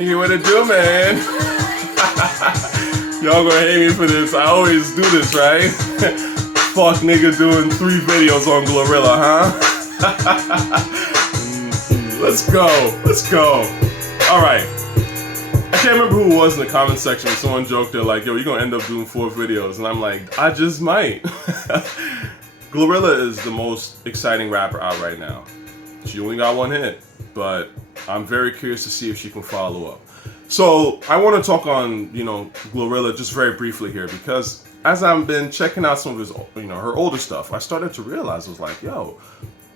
Hey, what it do, man? Y'all gonna hate me for this. I always do this, right? Fuck nigga doing 3 videos on Glorilla, huh? Let's go. Let's go. Alright. I can't remember who it was in the comment section. Someone joked, they're like, yo, you're gonna end up doing 4 videos. And I'm like, I just might. Glorilla is the most exciting rapper out right now. She only got 1 hit, but I'm very curious to see if she can follow up. So I want to talk on, Glorilla just very briefly here, because as I've been checking out some of his, her older stuff, I started to realize, I was like, yo,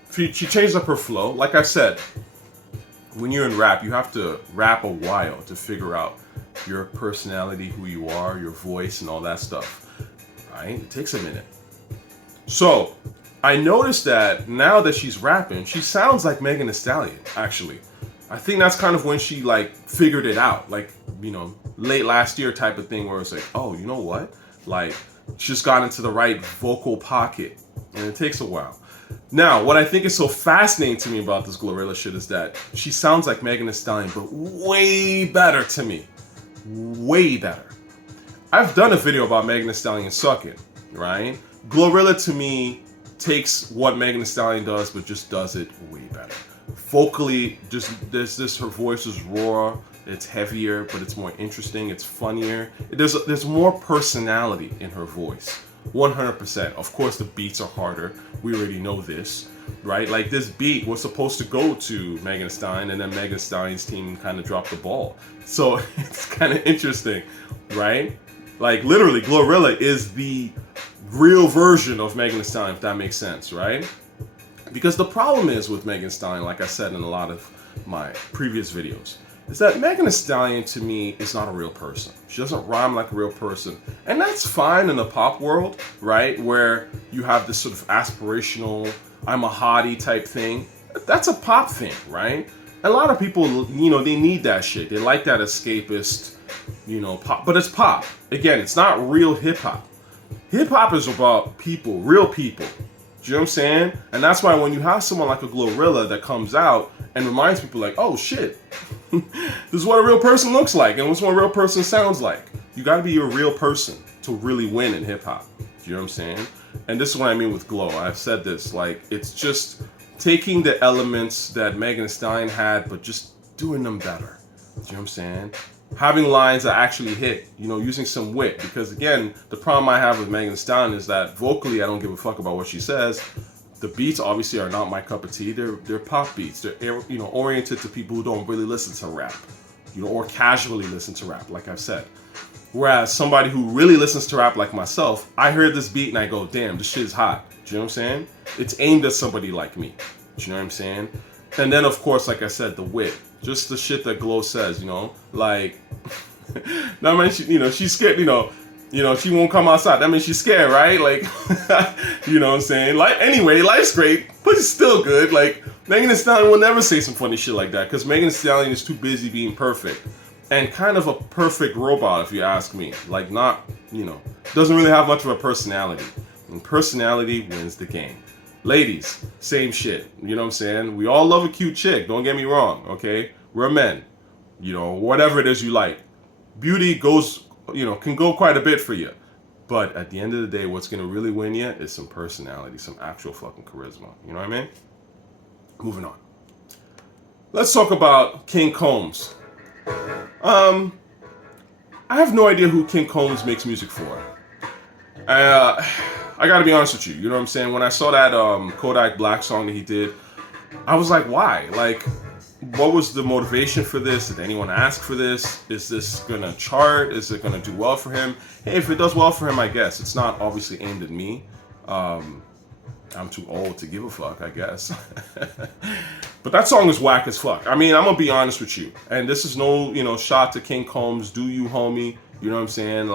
she changed up her flow. Like I said, when you're in rap, you have to rap a while to figure out your personality, who you are, your voice, and all that stuff. Right? It takes a minute. So I noticed that now that she's rapping, she sounds like Megan Thee Stallion, actually. I think that's kind of when she figured it out, late last year type of thing, where it's like, oh, you know what? She just got into the right vocal pocket, and it takes a while. Now, what I think is so fascinating to me about this Glorilla shit is that she sounds like Megan Thee Stallion, but way better to me. Way better. I've done a video about Megan Thee Stallion sucking, right? Glorilla to me takes what Megan Thee Stallion does, but just does it way better. Vocally, her voice is raw, it's heavier, but it's more interesting, it's funnier. There's more personality in her voice. 100%. Of course, the beats are harder. We already know this, right? Like, this beat was supposed to go to Megan Thee Stallion, and then Megan Thee Stallion's team kind of dropped the ball. So it's kind of interesting, right? Like, literally, Glorilla is the real version of Megan Thee Stallion, if that makes sense, right? Because the problem is with Megan Thee Stallion, like I said in a lot of my previous videos, is that Megan Thee Stallion to me is not a real person. She doesn't rhyme like a real person. And that's fine in the pop world, right? Where you have this sort of aspirational, I'm a hottie type thing. That's a pop thing, right? A lot of people, they need that shit. They like that escapist, pop. But it's pop. Again, it's not real hip hop. Hip hop is about people, real people. Do you know what I'm saying? And that's why when you have someone like a Glorilla that comes out and reminds people like, oh shit, this is what a real person looks like and this is what a real person sounds like. You gotta be a real person to really win in hip hop. Do you know what I'm saying? And this is what I mean with Glow. I've said this, it's just taking the elements that Megan Thee Stallion had, but just doing them better. Do you know what I'm saying? Having lines that actually hit, using some wit. Because again, the problem I have with Megan Thee Stallion is that vocally I don't give a fuck about what she says. The beats obviously are not my cup of tea. They're pop beats. They're oriented to people who don't really listen to rap, or casually listen to rap, like I've said. Whereas somebody who really listens to rap like myself, I heard this beat and I go, damn, this shit is hot. Do you know what I'm saying? It's aimed at somebody like me. Do you know what I'm saying? And then of course, like I said, the wit. Just the shit that Glow says, that means she's scared, she won't come outside. That means she's scared, right? You know what I'm saying? Anyway, life's great, but it's still good. Megan Thee Stallion will never say some funny shit like that, because Megan Thee Stallion is too busy being perfect. And kind of a perfect robot, if you ask me. Doesn't really have much of a personality. And personality wins the game. Ladies, same shit. You know what I'm saying? We all love a cute chick. Don't get me wrong, okay? We're men. Whatever it is you like. Beauty goes, can go quite a bit for you. But at the end of the day, what's going to really win you is some personality, some actual fucking charisma. You know what I mean? Moving on. Let's talk about King Combs. I have no idea who King Combs makes music for. I gotta be honest with you, you know what I'm saying? When I saw that Kodak Black song that he did, I was like, why? What was the motivation for this? Did anyone ask for this? Is this gonna chart? Is it gonna do well for him? Hey, if it does well for him, I guess. It's not obviously aimed at me. I'm too old to give a fuck, I guess. But that song is whack as fuck. I mean, I'm gonna be honest with you. And this is no, shot to King Combs, do you, homie? You know what I'm saying?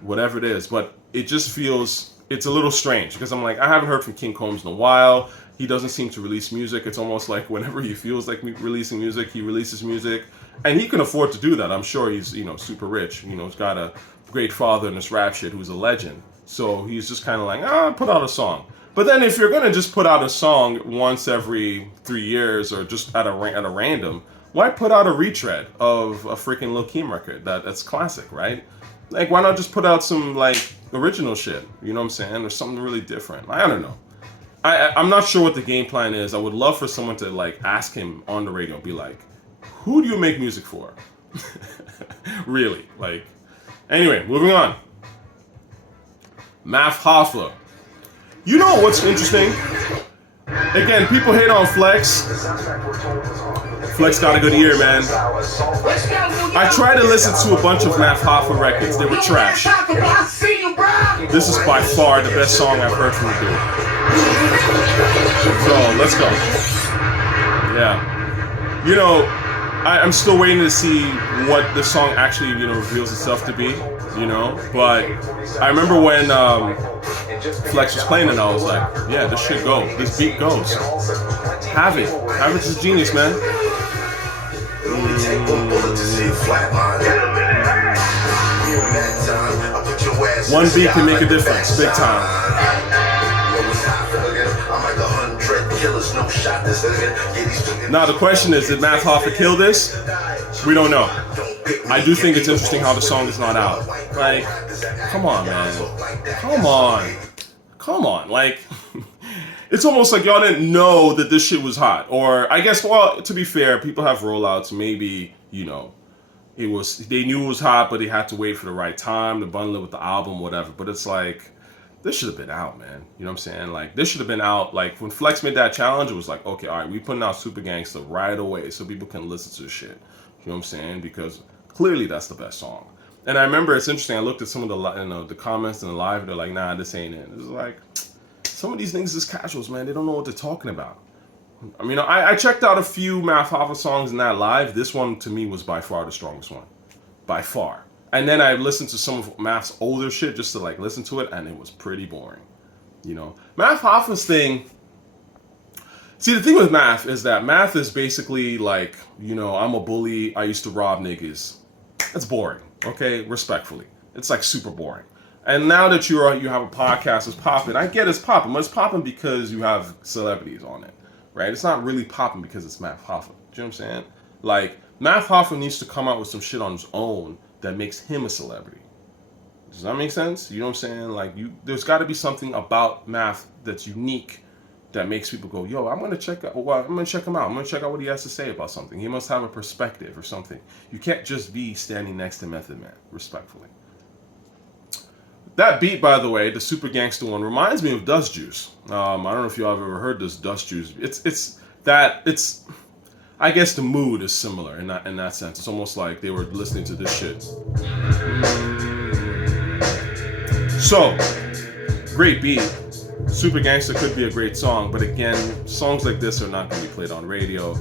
Whatever it is. But it just feels, it's a little strange, because I'm like, I haven't heard from King Combs in a while. He doesn't seem to release music. It's almost like whenever he feels like releasing music, he releases music. And he can afford to do that. I'm sure he's, super rich. He's got a great father in this rap shit who's a legend. So he's just kind of like, put out a song. But then if you're going to just put out a song once every 3 years or just at a random, Why put out a retread of a freaking Lil Kim record that's classic, right? Like, why not just put out some, like, original shit? You know what I'm saying? Or something really different. I don't know. I'm not sure what the game plan is. I would love for someone to, like, ask him on the radio and be like, who do you make music for? Really? Like, anyway, moving on. Hoffa. You know what's interesting? Again, people hate on Flex. Flex got a good ear, man. I tried to listen to a bunch of Hoffa records. They were trash. This is by far the best song I've heard from the dude. So, let's go. Yeah. You know, I'm still waiting to see what the song actually, you know, reveals itself to be, you know? But I remember when Flex was playing it, I was like, yeah, this shit go. This beat goes. Have it. Have it is genius, man. One beat can make a difference, big time. Now the question is, did Hoffa kill this? We don't know. I do think it's interesting how the song is not out. Like, come on, man. Come on. Like, it's almost like y'all didn't know that this shit was hot. Or, I guess, well, to be fair, people have rollouts. Maybe, you know, they knew it was hot, but they had to wait for the right time to bundle it with the album, whatever. But it's like, this should have been out, man. You know what I'm saying? Like, this should have been out. Like, when Flex made that challenge, it was like, okay, all right, we putting out Super Gangsta right away so people can listen to this shit. You know what I'm saying? Because clearly that's the best song. And I remember, it's interesting, I looked at some of the comments in the live, they're like, nah, this ain't it. It's like, some of these niggas is casuals, man. They don't know what they're talking about. I mean, I checked out a few Hoffa songs in that live. This one, to me, was by far the strongest one. By far. And then I listened to some of Math's older shit just to, like, listen to it, and it was pretty boring. You know? Hoffa's thing... See, the thing with Math is that Math is basically like, you know, I'm a bully, I used to rob niggas. That's boring, okay? Respectfully. It's, like, super boring. And now that you have a podcast that's popping, I get it's popping, but it's popping because you have celebrities on it, right? It's not really popping because it's Hoffa. Do you know what I'm saying? Like, Hoffa needs to come out with some shit on his own that makes him a celebrity. Does that make sense? You know what I'm saying? Like, there's got to be something about Math that's unique that makes people go, yo, I'm gonna check him out. I'm gonna check out what he has to say about something. He must have a perspective or something. You can't just be standing next to Method Man, respectfully. That beat, by the way, the Super Gangsta one, reminds me of Dust Juice. I don't know if y'all have ever heard this Dust Juice. It's I guess the mood is similar in that sense. It's almost like they were listening to this shit. So, great beat. Super Gangsta could be a great song, but again, songs like this are not going to be played on radio,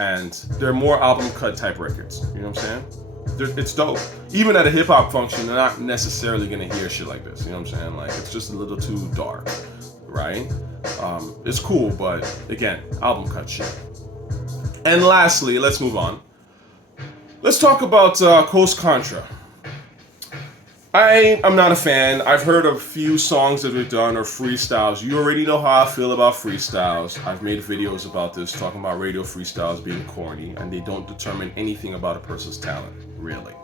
and they're more album cut type records. You know what I'm saying? It's dope. Even at a hip hop function, they're not necessarily going to hear shit like this. You know what I'm saying? Like, it's just a little too dark, right? It's cool, but again, album cut shit. And lastly, let's move on. Let's talk about Contra. I am not a fan. I've heard a few songs that are done or freestyles. You already know how I feel about freestyles. I've made videos about this, talking about radio freestyles being corny, and they don't determine anything about a person's talent, really.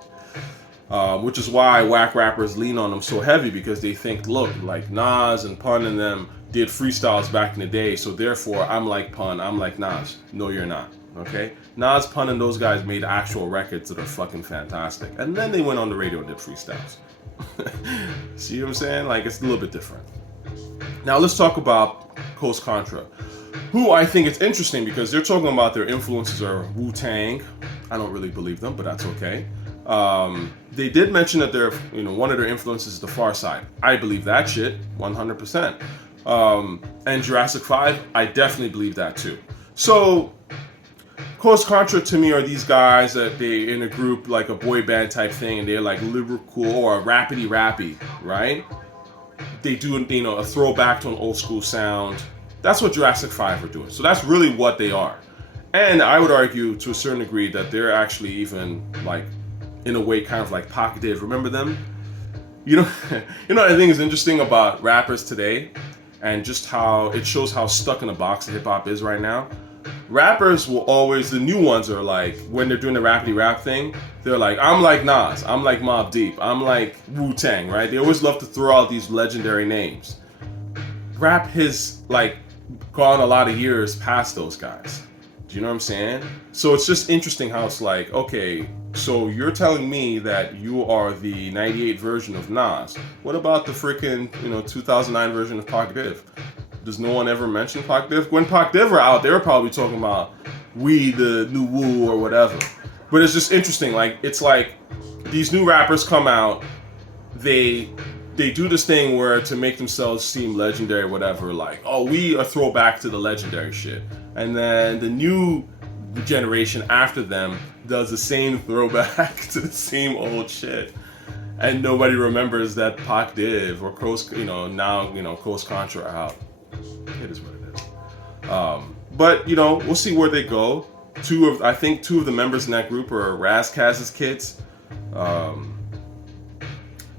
Which is why whack rappers lean on them so heavy, because they think, look, like Nas and Pun and them did freestyles back in the day, so therefore I'm like Pun, I'm like Nas. No, you're not. Okay? Nas, Pun, and those guys made actual records that are fucking fantastic. And then they went on the radio and did freestyles. See what I'm saying? Like, it's a little bit different. Now, let's talk about Contra, who I think it's interesting because they're talking about their influences are Wu-Tang. I don't really believe them, but that's okay. They did mention that one of their influences is the Far Side. I believe that shit 100%. And Jurassic 5, I definitely believe that too. So, Contra to me are these guys that they in a group like a boy band type thing, and they're like lyrical or rappy, right? They do a throwback to an old school sound. That's what Jurassic 5 are doing. So that's really what they are. And I would argue to a certain degree that they're actually even like in a way kind of like Pac Div. Remember them? You know I think is interesting about rappers today, and just how it shows how stuck in a box hip hop is right now. rappers will always, the new ones are like, when they're doing the rappity rap thing, they're like, I'm like Nas, I'm like Mobb Deep, I'm like Wu-Tang, right? They always love to throw out these legendary names. Rap has like gone a lot of years past those guys. Do you know what I'm saying? So it's just interesting how it's like, okay, so you're telling me that you are the 98 version of Nas. What about the freaking, 2009 version of Pac Div? Does no one ever mention Pac Div? When Pac Div were out, they were probably talking about we, the new Wu or whatever. But it's just interesting. Like, it's like these new rappers come out, they do this thing where to make themselves seem legendary or whatever, like, oh, we are throwback to the legendary shit. And then the new generation after them does the same throwback to the same old shit. And nobody remembers that Pac Div or Coast Contra are out. It is what it is. But we'll see where they go. I think two of the members in that group are Razzkaz's kids.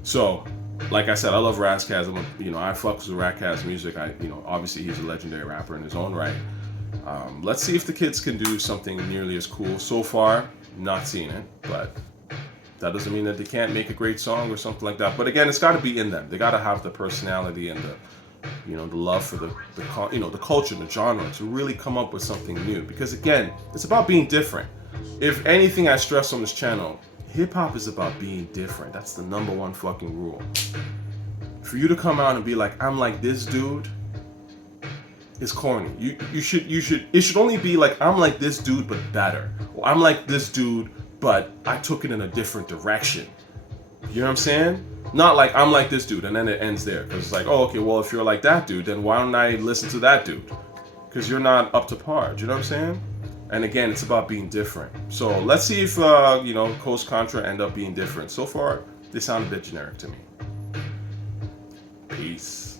So, like I said, I love Razzkaz. I fucks with Razzkaz music. Obviously he's a legendary rapper in his own right. Let's see if the kids can do something nearly as cool. So far, not seeing it, but that doesn't mean that they can't make a great song or something like that. But again, it's got to be in them. They got to have the personality and the love for the culture, the genre, to really come up with something new. Because again, it's about being different. If anything I stress on this channel, hip hop is about being different. That's the number one fucking rule. For you to come out and be like, I'm like this dude, it's corny. It should only be like, I'm like this dude but better. Or I'm like this dude but I took it in a different direction. You know what I'm saying? Not like I'm like this dude and then it ends there. Because it's like, oh, okay, well, if you're like that dude, then why don't I listen to that dude? Because you're not up to par. Do you know what I'm saying? And again, it's about being different. So let's see if, Coast Contra end up being different. So far, they sound a bit generic to me. Peace.